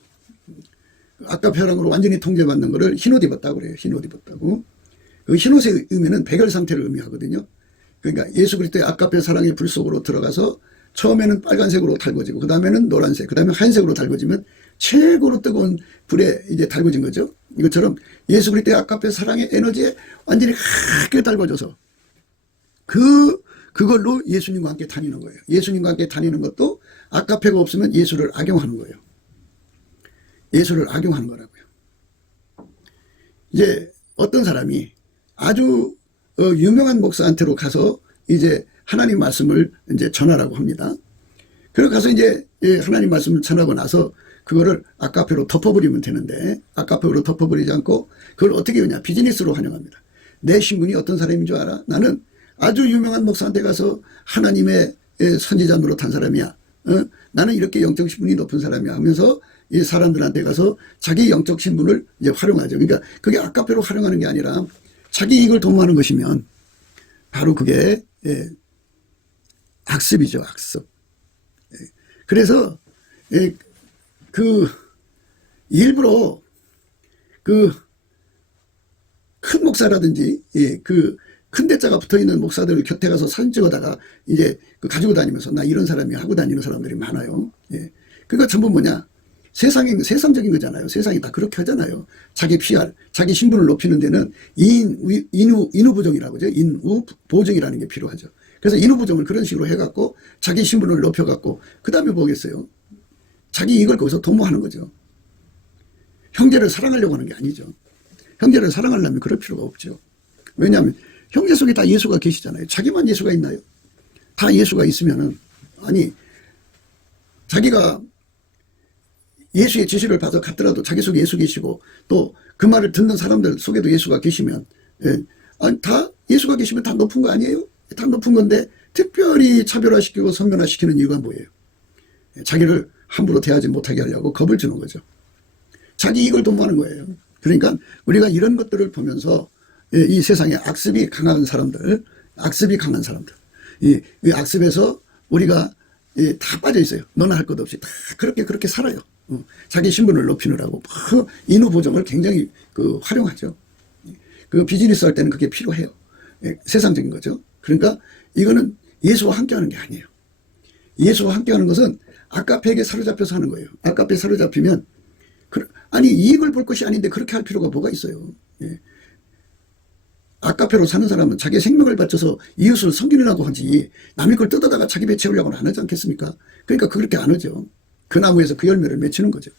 아까페 사랑으로 완전히 통제받는 거를 흰옷 입었다고 그래요. 흰옷 입었다고. 그 흰옷의 의미는 백열 상태를 의미하거든요. 그러니까 예수 그리스도의 아까페 사랑의 불 속으로 들어가서 처음에는 빨간색으로 달궈지고 그 다음에는 노란색, 그 다음에 하얀색으로 달궈지면 최고로 뜨거운 불에 이제 달궈진 거죠. 이것처럼 예수 그리스도의 아까페 사랑의 에너지에 완전히 하얗게 달궈져서 그걸로 예수님과 함께 다니는 거예요. 예수님과 함께 다니는 것도 아까페가 없으면 예수를 악용하는 거예요. 예수를 악용하는 거라고요. 이제 어떤 사람이 아주 유명한 목사한테로 가서 이제 하나님 말씀을 이제 전하라고 합니다. 그러고 가서 이제 하나님 말씀을 전하고 나서 그거를 아까페로 덮어버리면 되는데, 아까페로 덮어버리지 않고 그걸 어떻게 하냐, 비즈니스로 활용합니다. 내 신분이 어떤 사람인 줄 알아? 나는 아주 유명한 목사한테 가서 하나님의 선지자 노릇한 사람이야. 나는 이렇게 영적 신분이 높은 사람이야 하면서 이 사람들한테 가서 자기 영적 신분을 이제 활용하죠. 그러니까 그게 아까페로 활용하는 게 아니라 자기 이익을 도모하는 것이면 바로 그게 악습이죠. 악습. 그래서 일부러 큰 목사라든지 큰 대자가 붙어있는 목사들 곁에 가서 사진 찍어다가 이제 가지고 다니면서 나 이런 사람이 하고 다니는 사람들이 많아요. 그거 전부 뭐냐? 세상적인 거잖아요. 세상이 다 그렇게 하잖아요. 자기 PR, 자기 신분을 높이는 데는 인후보정이라고 하죠. 인후보정이라는 게 필요하죠. 그래서 인후보정을 그런 식으로 해갖고 자기 신분을 높여갖고 그 다음에 뭐겠어요? 자기 이익을 거기서 도모하는 거죠. 형제를 사랑하려고 하는 게 아니죠. 형제를 사랑하려면 그럴 필요가 없죠. 왜냐하면 형제 속에 다 예수가 계시잖아요. 자기만 예수가 있나요? 다 예수가 있으면은, 아니, 자기가 예수의 지시를 받아 갔더라도 자기 속에 예수 계시고 또 그 말을 듣는 사람들 속에도 예수가 계시면, 아니, 다 예수가 계시면 다 높은 거 아니에요? 다 높은 건데 특별히 차별화시키고 선변화시키는 이유가 뭐예요? 자기를 함부로 대하지 못하게 하려고 겁을 주는 거죠. 자기 이익을 도모하는 거예요. 그러니까 우리가 이런 것들을 보면서 이 세상에 악습이 강한 사람들, 이 악습에서 우리가 다 빠져 있어요. 너나 할 것 없이 다 그렇게 살아요. 자기 신분을 높이느라고 인후보정을 굉장히 활용하죠. 그 비즈니스 할 때는 그게 필요해요. 세상적인 거죠. 그러니까 이거는 예수와 함께하는 게 아니에요. 예수와 함께하는 것은 아까페에게 사로잡혀서 하는 거예요. 아까페에 사로잡히면 아니 이익을 볼 것이 아닌데 그렇게 할 필요가 뭐가 있어요. 아까페로 사는 사람은 자기 생명을 바쳐서 이웃을 섬기려고 하지 남의 걸 뜯어다가 자기 배 채우려고는 안 하지 않겠습니까? 그러니까 그렇게 안 하죠. 그 나무에서 그 열매를 맺히는 거죠.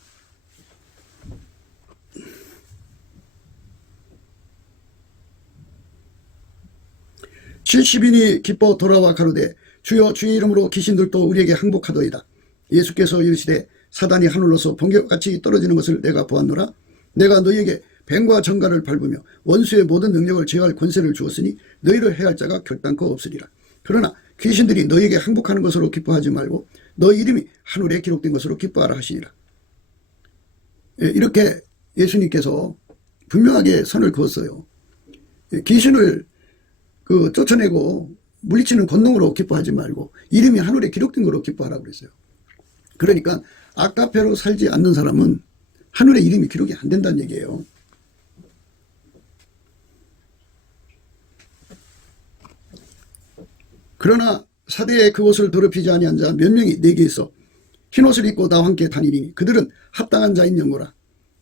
칠십인이 기뻐 돌아와 가로되 주여 주의 이름으로 귀신들도 우리에게 항복하더이다. 예수께서 이르시되 사단이 하늘로서 번개같이 떨어지는 것을 내가 보았노라. 내가 너희에게 뱀과 정갈을 밟으며 원수의 모든 능력을 제어할 권세를 주었으니 너희를 해할 자가 결단코 없으리라. 그러나 귀신들이 너희에게 항복하는 것으로 기뻐하지 말고 너희 이름이 하늘에 기록된 것으로 기뻐하라 하시니라. 이렇게 예수님께서 분명하게 선을 그었어요. 귀신을 쫓아내고 물리치는 권능으로 기뻐하지 말고 이름이 하늘에 기록된 거로 기뻐하라고 그랬어요. 그러니까 아까페로 살지 않는 사람은 하늘의 이름이 기록이 안 된다는 얘기예요. 그러나 사대에 그곳을 더럽히지 아니한 자 몇 명이 내게 있어 흰옷을 입고 나와 함께 다니리니 그들은 합당한 자인 영고라.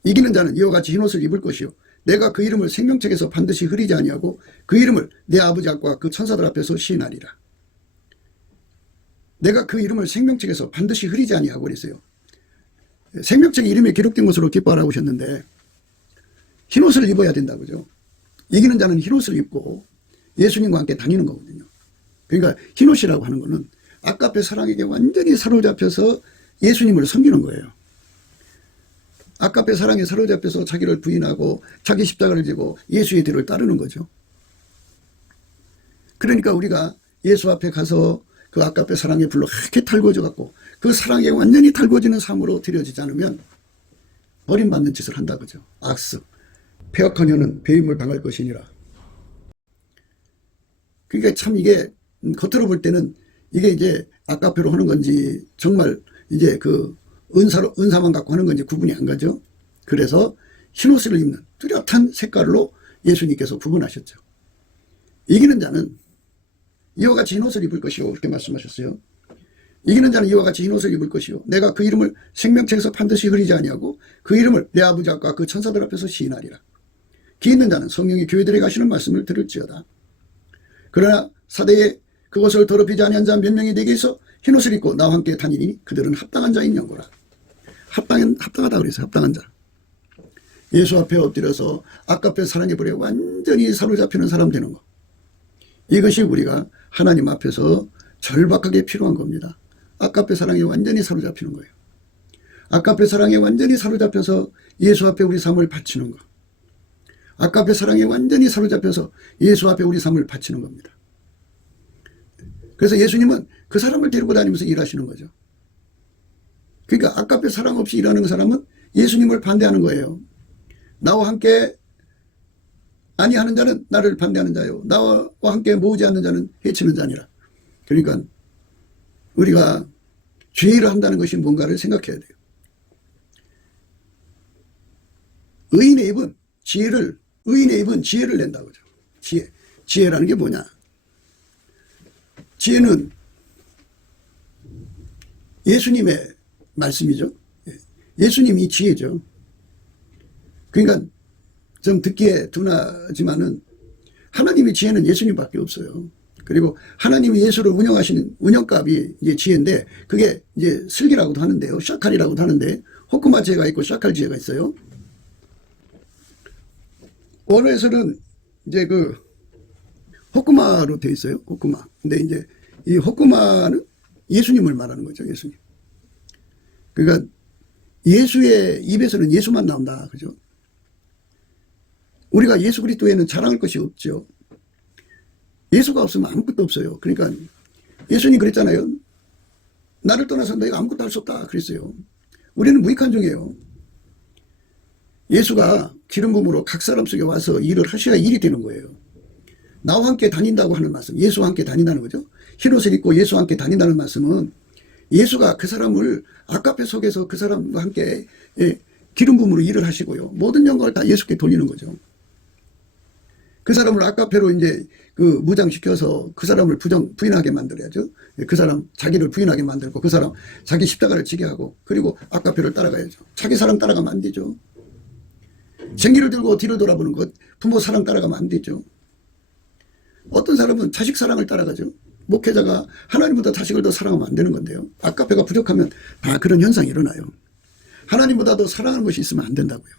이기는 자는 이와 같이 흰옷을 입을 것이요 내가 그 이름을 생명책에서 반드시 흐리지 아니하고 그 이름을 내 아버지 앞과 그 천사들 앞에서 시인하리라. 내가 그 이름을 생명책에서 반드시 흐리지 아니하고 그랬어요. 생명책에 이름이 기록된 것으로 기뻐하라고 하셨는데 흰옷을 입어야 된다고죠. 이기는 자는 흰옷을 입고 예수님과 함께 다니는 거거든요. 그러니까 흰옷이라고 하는 거는 아까페 사랑에게 완전히 사로잡혀서 예수님을 섬기는 거예요. 아까페 사랑에 사로잡혀서 자기를 부인하고 자기 십자가를 지고 예수의 뒤를 따르는 거죠. 그러니까 우리가 예수 앞에 가서 그 아까페 사랑에 불로 이렇게 달궈져 갖고 그 사랑에 완전히 달궈지는 삶으로 들여지지 않으면 버림받는 짓을 한다 그죠. 악습. 폐역한 혀는 배임을 당할 것이니라. 그러니까 참 이게 겉으로 볼 때는 이게 이제 아까페로 하는 건지 정말 이제 그 은사만 갖고 하는 건지 구분이 안 가죠. 그래서 흰옷을 입는 뚜렷한 색깔로 예수님께서 구분하셨죠. 이기는 자는 이와 같이 흰옷을 입을 것이요 그렇게 말씀하셨어요. 이기는 자는 이와 같이 흰옷을 입을 것이요 내가 그 이름을 생명책에서 반드시 흐리지 아니하고 그 이름을 내 아버지 앞과 그 천사들 앞에서 시인하리라. 기 있는 자는 성령이 교회들에 가시는 말씀을 들을지어다. 그러나 사대에 그것을 더럽히지 아니한 자 몇 명이 내게 있어 흰옷을 입고 나와 함께 다니니 그들은 합당한 자인 영고라. 합당하다 그래서 합당한 자. 예수 앞에 엎드려서 아까페 사랑에 불에 완전히 사로잡히는 사람 되는 거. 이것이 우리가 하나님 앞에서 절박하게 필요한 겁니다. 아까페 사랑에 완전히 사로잡히는 거예요. 아까페 사랑에 완전히 사로잡혀서 예수 앞에 우리 삶을 바치는 거. 아까페 사랑에 완전히 사로잡혀서 예수 앞에 우리 삶을 바치는 겁니다. 그래서 예수님은 그 사람을 데리고 다니면서 일하시는 거죠. 그러니까 아까페 사랑 없이 일하는 사람은 예수님을 반대하는 거예요. 나와 함께 아니하는 자는 나를 반대하는 자요. 나와 함께 모으지 않는 자는 해치는 자니라. 그러니까 우리가 죄를 한다는 것이 뭔가를 생각해야 돼요. 의인의 입은 지혜를 낸다고 하죠. 지혜라는 게 뭐냐? 지혜는 예수님의 말씀이죠. 예수님이 지혜죠. 그러니까 좀 듣기에 둔하지만은 하나님의 지혜는 예수님밖에 없어요. 그리고 하나님이 예수를 운영하시는 운영값이 이제 지혜인데 그게 이제 슬기라고도 하는데요. 샤칼이라고도 하는데 호크마 지혜가 있고 샤칼 지혜가 있어요. 원어에서는 이제 그 호크마로 되어 있어요. 호크마. 근데 이제 이 호크마는 예수님을 말하는 거죠. 예수님. 그러니까 예수의 입에서는 예수만 나온다. 그죠? 우리가 예수 그리스도에는 자랑할 것이 없죠. 예수가 없으면 아무것도 없어요. 그러니까 예수님 그랬잖아요. 나를 떠나서 너희가 아무것도 할 수 없다. 그랬어요. 우리는 무익한 종이에요. 예수가 기름 부음으로 각 사람 속에 와서 일을 하셔야 일이 되는 거예요. 나와 함께 다닌다고 하는 말씀, 예수와 함께 다닌다는 거죠. 흰옷을 입고 예수와 함께 다닌다는 말씀은 예수가 그 사람을 아까페 속에서 그 사람과 함께 기름 부음으로 일을 하시고요. 모든 영광을 다 예수께 돌리는 거죠. 그 사람을 아까페로 이제 그 무장시켜서 그 사람을 부인하게 만들어야죠. 그 사람 자기를 부인하게 만들고 그 사람 자기 십자가를 지게 하고 그리고 아까페를 따라가야죠. 자기 사랑 따라가면 안 되죠. 생기를 들고 뒤를 돌아보는 것, 부모 사랑 따라가면 안 되죠. 어떤 사람은 자식 사랑을 따라가죠. 목회자가 하나님보다 자식을 더 사랑하면 안 되는 건데요. 아까페가 부족하면 다 그런 현상이 일어나요. 하나님보다 더 사랑하는 것이 있으면 안 된다고요.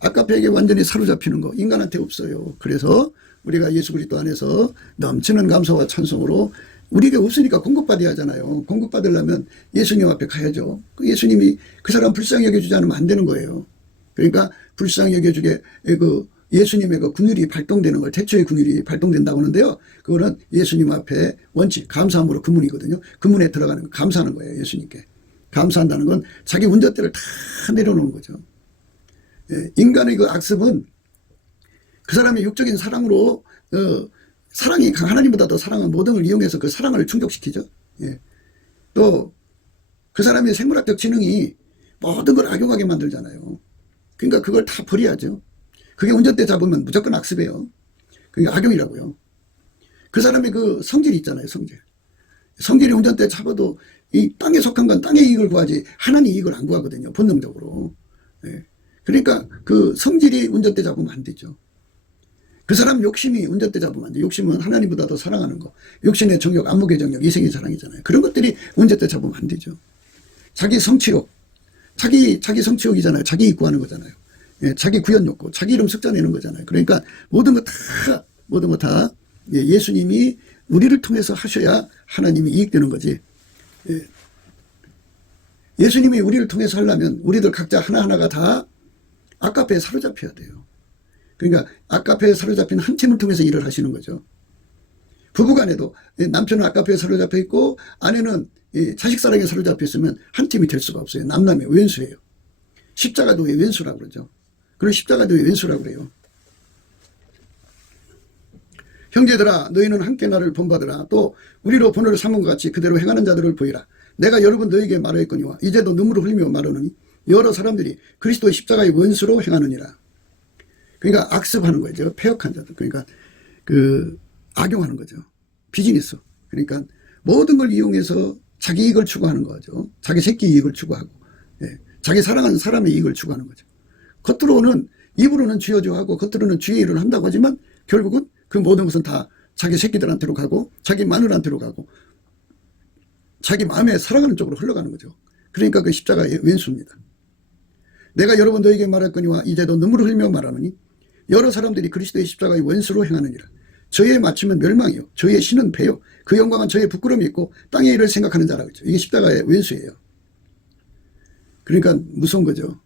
아까페에게 완전히 사로잡히는 거 인간한테 없어요. 그래서 우리가 예수 그리스도 안에서 넘치는 감사와 찬송으로 우리에게 없으니까 공급받아야 하잖아요. 공급받으려면 예수님 앞에 가야죠. 예수님이 그 사람 불쌍히 여겨주지 않으면 안 되는 거예요. 그러니까 불쌍히 여겨주게 그 예수님의 그 군율이 발동되는 걸 태초의 군율이 발동된다고 하는데요. 그거는 예수님 앞에 원칙 감사함으로 금문이거든요. 금문에 들어가는 거 감사하는 거예요. 예수님께. 감사한다는 건 자기 운전대를 다 내려놓는 거죠. 인간의 그 악습은 그 사람의 육적인 사랑으로 사랑이 하나님보다 더 사랑한 모든 걸 이용해서 그 사랑을 충족시키죠. 또 그 사람의 생물학적 지능이 모든 걸 악용하게 만들잖아요. 그러니까 그걸 다 버려야죠. 그게 운전대 잡으면 무조건 악습이에요. 그게 악용이라고요. 그 사람의 그 성질이 있잖아요. 성질이 운전대 잡아도 이 땅에 속한 건 땅의 이익을 구하지 하나님 이익을 안 구하거든요. 본능적으로. 예. 그러니까 그 성질이 운전대 잡으면 안 되죠. 그 사람 욕심이 운전대 잡으면 안 돼요. 욕심은 하나님보다 더 사랑하는 거. 육신의 정욕, 안목의 정욕, 이생의 사랑이잖아요. 그런 것들이 운전대 잡으면 안 되죠. 자기 성취욕. 자기 성취욕이잖아요. 자기 이익 구하는 거잖아요. 예, 자기 구현 욕구, 자기 이름 습자내는 거잖아요. 그러니까 모든 거 다 예수님이 우리를 통해서 하셔야 하나님이 이익되는 거지. 예. 예수님이 우리를 통해서 하려면 우리들 각자 하나하나가 다 아까페에 사로잡혀야 돼요. 그러니까 아까페에 사로잡힌 한 팀을 통해서 일을 하시는 거죠. 부부간에도 남편은 아까페에 사로잡혀 있고 아내는 자식 사랑에 사로잡혀 있으면 한 팀이 될 수가 없어요. 남남의 왼수예요. 십자가도의 왼수라고 그러죠. 그걸 십자가도의 왼수라고 그래요. 형제들아 너희는 함께 나를 본받으라. 또 우리로 본을 삼은 것 같이 그대로 행하는 자들을 보이라. 내가 여러 번 너희에게 말하였거니와 이제도 눈물을 흘리며 말하노니 여러 사람들이 그리스도의 십자가의 원수로 행하느니라. 그러니까 악습하는 거죠. 폐역한 자들. 그러니까 그 악용하는 거죠. 비즈니스. 그러니까 모든 걸 이용해서 자기 이익을 추구하는 거죠. 자기 새끼 이익을 추구하고, 예. 자기 사랑하는 사람의 이익을 추구하는 거죠. 겉으로는 입으로는 쥐어주하고 겉으로는 쥐의 일을 한다고 하지만 결국은 그 모든 것은 다 자기 새끼들한테로 가고 자기 마누라한테로 가고 자기 마음에 살아가는 쪽으로 흘러가는 거죠. 그러니까 그 십자가의 왼수입니다. 내가 여러 번 너에게 말했거니와 이제도 눈물을 흘리며 말하노니 여러 사람들이 그리스도의 십자가의 원수로 행하느니라. 저의 마침은 멸망이요 저의 신은 배요 그 영광은 저의 부끄러움이 있고 땅의 일을 생각하는 자라고 했죠. 이게 십자가의 왼수예요. 그러니까 무서운 거죠.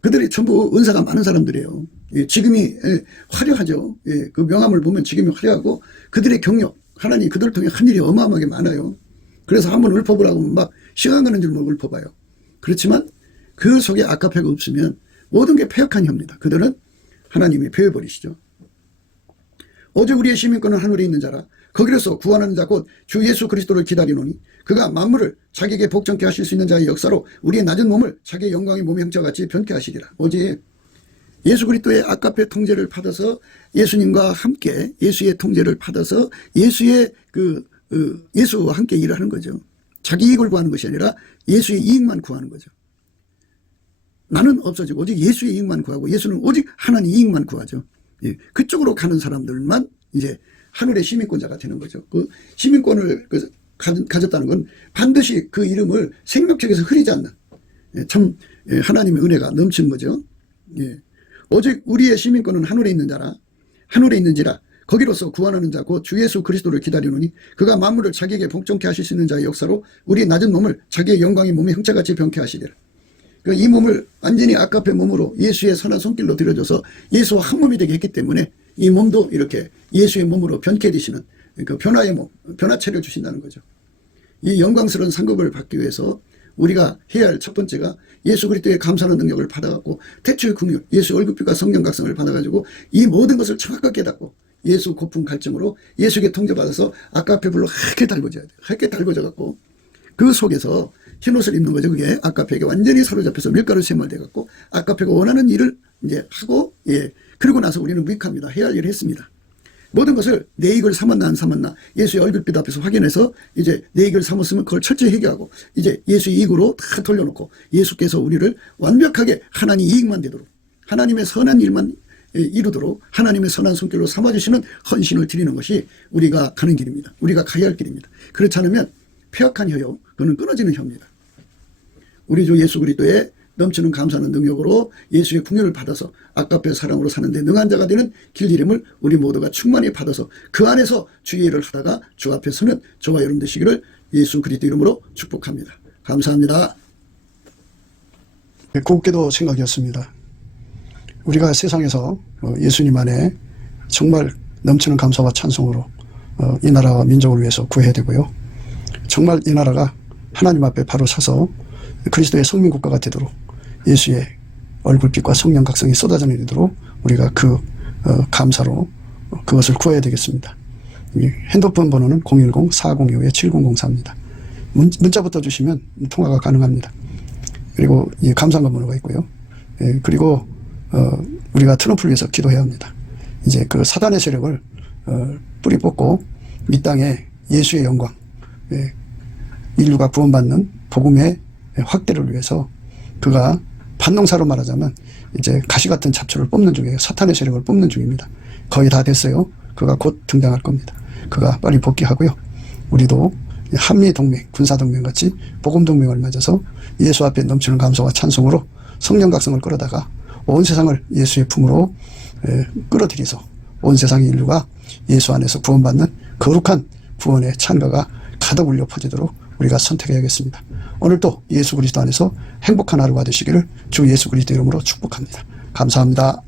그들이 전부 은사가 많은 사람들이에요. 지금이 화려하죠. 그 명함을 보면 지금이 화려하고 그들의 경력 하나님 그들을 통해 한 일이 어마어마하게 많아요. 그래서 한번 읊어보라고 하면 막 시간 가는 줄 모르고 읊어봐요. 그렇지만 그 속에 아까페가 없으면 모든 게 폐역한 혀입니다. 그들은 하나님이 베어버리시죠. 오직 우리의 시민권은 하늘에 있는 자라 거기로서 구원하는 자 곧 주 예수 그리스도를 기다리노니 그가 만물을 자기에게 복종케 하실 수 있는 자의 역사로 우리의 낮은 몸을 자기의 영광의 몸의 형체와 같이 변케 하시리라. 오직 예수 그리스도의 아까페 통제를 받아서 예수님과 함께 예수의 통제를 받아서 예수의 예수와 함께 일을 하는 거죠. 자기 이익을 구하는 것이 아니라 예수의 이익만 구하는 거죠. 나는 없어지고 오직 예수의 이익만 구하고 예수는 오직 하나님 이익만 구하죠. 예, 그쪽으로 가는 사람들만 이제 하늘의 시민권자가 되는 거죠. 그 시민권을 가졌다는 건 반드시 그 이름을 생명책에서 흐리지 않는 참 하나님의 은혜가 넘치는 거죠. 예. 오직 우리의 시민권은 하늘에 있는 자라 하늘에 있는지라 거기로서 구원하는 자 곧 주 예수 그리스도를 기다리노니 그가 만물을 자기에게 복종케 하실 수 있는 자의 역사로 우리의 낮은 몸을 자기의 영광의 몸의 형체같이 변케 하시리라. 이 몸을 완전히 아까페 몸으로 예수의 선한 손길로 들여줘서 예수와 한 몸이 되게 했기 때문에 이 몸도 이렇게 예수의 몸으로 변케 되시는 그 변화의 몸, 변화체를 주신다는 거죠. 이 영광스러운 상급을 받기 위해서 우리가 해야 할 첫 번째가 예수 그리스도의 감사하는 능력을 받아갖고 태초의 긍휼, 예수 얼굴빛과 성령 각성을 받아가지고 이 모든 것을 정확하게 깨닫고 예수 고품 갈증으로 예수에게 통제받아서 아까페 불로 하얗게 달궈져야 돼요. 하얗게 달궈져갖고 그 속에서 흰옷을 입는 거죠. 그게 아까페에게 완전히 사로잡혀서 밀가루 세말돼갖고 아까페가 원하는 일을 이제 하고, 예. 그러고 나서 우리는 무익합니다. 해야 할 일을 했습니다. 모든 것을 내 이익을 삼았나 안 삼았나 예수의 얼굴빛 앞에서 확인해서 이제 내 이익을 삼았으면 그걸 철저히 회개하고 이제 예수의 이익으로 다 돌려놓고 예수께서 우리를 완벽하게 하나님 이익만 되도록 하나님의 선한 일만 이루도록 하나님의 선한 손길로 삼아주시는 헌신을 드리는 것이 우리가 가는 길입니다. 우리가 가야 할 길입니다. 그렇지 않으면 폐역한 혀요. 그거는 끊어지는 혀입니다. 우리 주 예수 그리스도의 넘치는 감사하는 능력으로 예수의 긍휼을 받아서 아까페 사랑으로 사는데 능한 자가 되는 길 이름을 우리 모두가 충만히 받아서 그 안에서 주의 일을 하다가 주 앞에 서는 저와 여러분 되시기를 예수 그리스도 이름으로 축복합니다. 감사합니다. 곱게도 생각이었습니다. 우리가 세상에서 예수님 안에 정말 넘치는 감사와 찬송으로 이 나라와 민족을 위해서 구해야 되고요. 정말 이 나라가 하나님 앞에 바로 서서 그리스도의 성민국가가 되도록 예수의 얼굴빛과 성령 각성이 쏟아져 내리도록 우리가 그 감사로 그것을 구해야 되겠습니다. 핸드폰 번호는 010-4025-7004입니다. 문자부터 주시면 통화가 가능합니다. 그리고 이 감사한 번호가 있고요. 그리고 우리가 트럼프를 위해서 기도해야 합니다. 이제 그 사단의 세력을 뿌리 뽑고 이 땅에 예수의 영광, 인류가 구원받는 복음의 확대를 위해서 그가 반농사로 말하자면 이제 가시 같은 잡초를 뽑는 중이에요. 사탄의 세력을 뽑는 중입니다. 거의 다 됐어요. 그가 곧 등장할 겁니다. 그가 빨리 복귀하고요. 우리도 한미동맹, 군사동맹 같이 복음동맹을 맺어서 예수 앞에 넘치는 감사와 찬송으로 성령 각성을 끌어다가 온 세상을 예수의 품으로 끌어들여서 온 세상의 인류가 예수 안에서 구원받는 거룩한 구원의 찬가가 가득 울려 퍼지도록 우리가 선택해야겠습니다. 오늘도 예수 그리스도 안에서 행복한 하루가 되시기를 주 예수 그리스도 이름으로 축복합니다. 감사합니다.